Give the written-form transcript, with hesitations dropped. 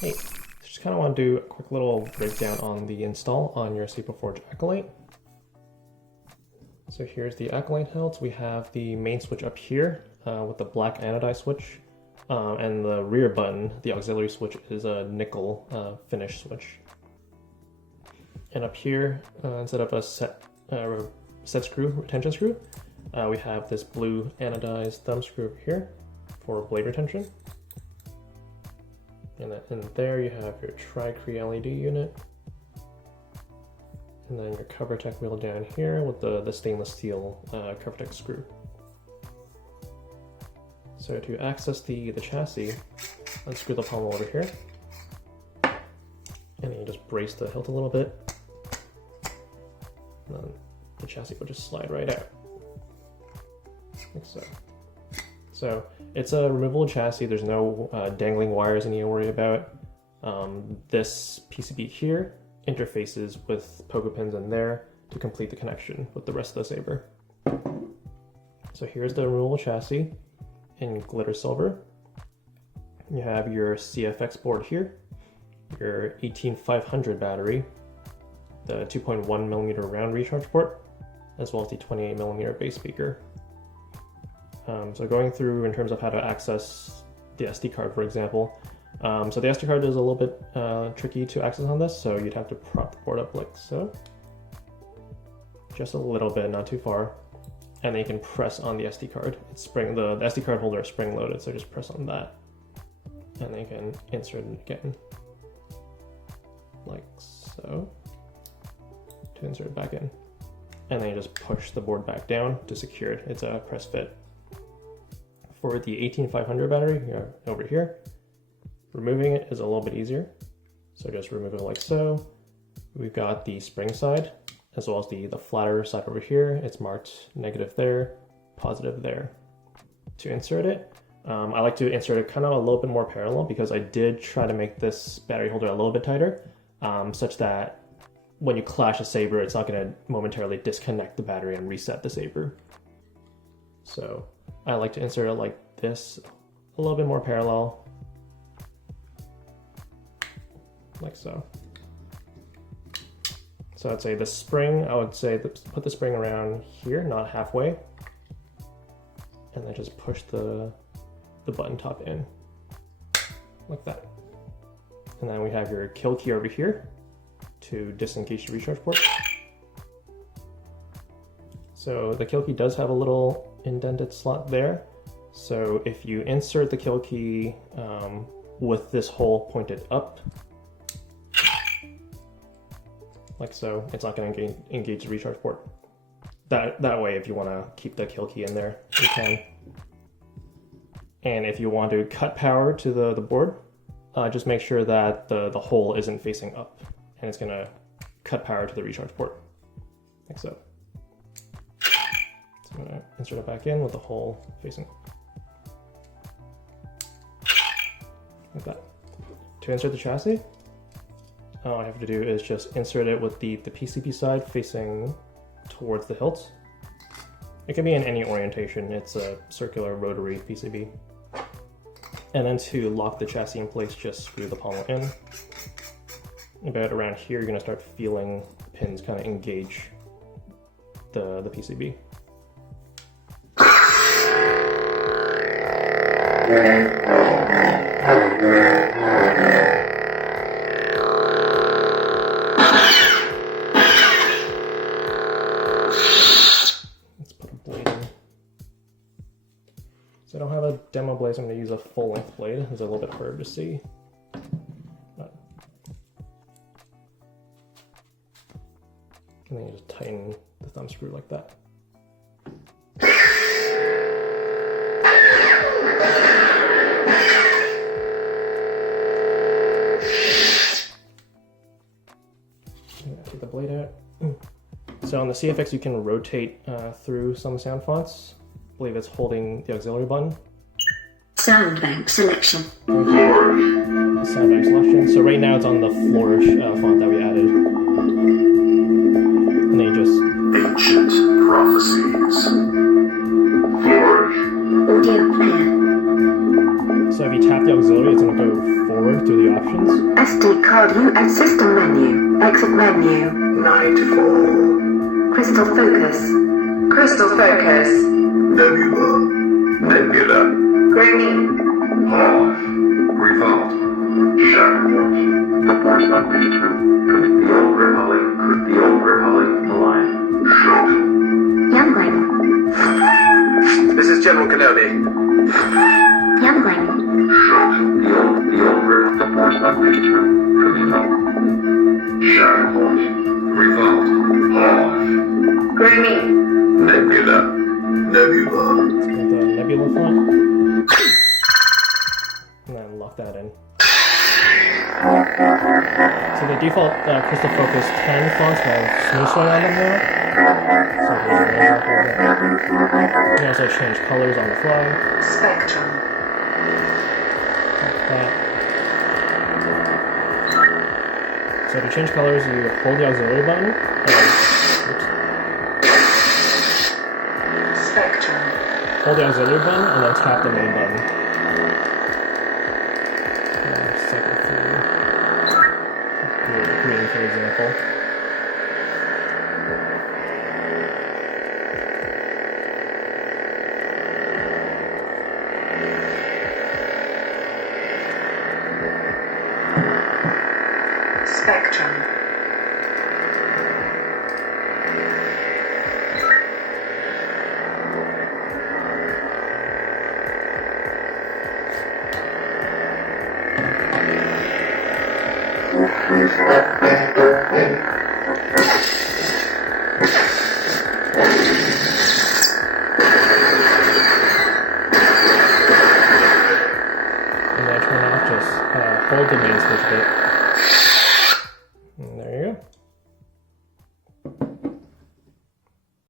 Hey, just kind of want to do a quick little breakdown on the install on your Saberforge Acolyte. So here's the Acolyte hilt. We have the main switch up here with the black anodized switch, and the rear button, the auxiliary switch, is a nickel finish switch. And up here, instead of a set screw, retention screw, we have this blue anodized thumb screw over here for blade retention. And in there you have your Tri-Cree LED unit. And then your CoverTech wheel down here with the stainless steel CoverTech screw. So to access the chassis, unscrew the pommel over here. And then you just brace the hilt a little bit. And then the chassis will just slide right out. Like so. So it's a removable chassis, there's no dangling wires you need to worry about. This PCB here interfaces with pogo pins in there to complete the connection with the rest of the saber. So here's the removable chassis in glitter silver. You have your CFX board here, your 18500 battery, the 2.1mm round recharge port, as well as the 28mm bass speaker. So going through in terms of how to access the SD card, for example. So the SD card is a little bit tricky to access on this, so you'd have to prop the board up like so. Just a little bit, not too far. And then you can press on the SD card. It's the SD card holder is spring loaded, so just press on that. And then you can insert it again. Like so. To insert it back in. And then you just push the board back down to secure it. It's a press fit. For the 18500 battery, over here, removing it is a little bit easier. So just remove it like so. We've got the spring side, as well as the flatter side over here. It's marked negative there, positive there. To insert it, I like to insert it kind of a little bit more parallel because I did try to make this battery holder a little bit tighter, such that when you clash a saber, it's not going to momentarily disconnect the battery and reset the saber. So I like to insert it like this, a little bit more parallel, like so. So I'd say the spring, I would say put the spring around here, not halfway, and then just push the button top in, like that. And then we have your kill key over here to disengage the recharge port. So the kill key does have a little indented slot there. So if you insert the kill key with this hole pointed up, like so, it's not going to engage the recharge port. That way, if you want to keep the kill key in there, you can. And if you want to cut power to the board, just make sure that the hole isn't facing up, and it's going to cut power to the recharge port, like so. So I'm going to insert it back in with the hole facing up, like that. To insert the chassis, all I have to do is just insert it with the PCB side facing towards the hilt. It can be in any orientation. It's a circular rotary PCB. And then to lock the chassis in place, just screw the pommel in. About around here, you're going to start feeling pins kind of engage the PCB. Let's put a blade in. So I don't have a demo blade, so I'm going to use a full length blade. It's a little bit hard to see. And then you just tighten the thumb screw like that. Take the blade out. So on the CFX you can rotate through some sound fonts. I believe it's holding the auxiliary button. Sound bank selection. Sound bank selection. So right now it's on the Flourish font that we added. And then you just... Ancient Prophecies. Flourish. Audio player. So if you tap the auxiliary, it's going to go forward through the options. options. SD card view and system menu. Exit menu. Nightfall. Crystal focus. Crystal focus. Nebula. Nebula. Green. Off. Revolt. Shadow. The Old Republic. The Old Republic Alliance. Shot. Youngling. This is General Kenobi. Youngling. Shot. The Old Republic. Shadow. Revolt. Off. Green. Nebula. Nebula. Let's get the nebula font. And then lock that in. So the default Crystal Focus 10 fonts have smooth showing on them now. So here's an example of it. You can also change colors on the fly. Spectrum. Like that. So to change colors, you hold the auxiliary button. Spectrum. Hold the auxiliary button and then tap the main button. Cycle through green, for example. Spectrum. And then turn off, just hold the main switch bit.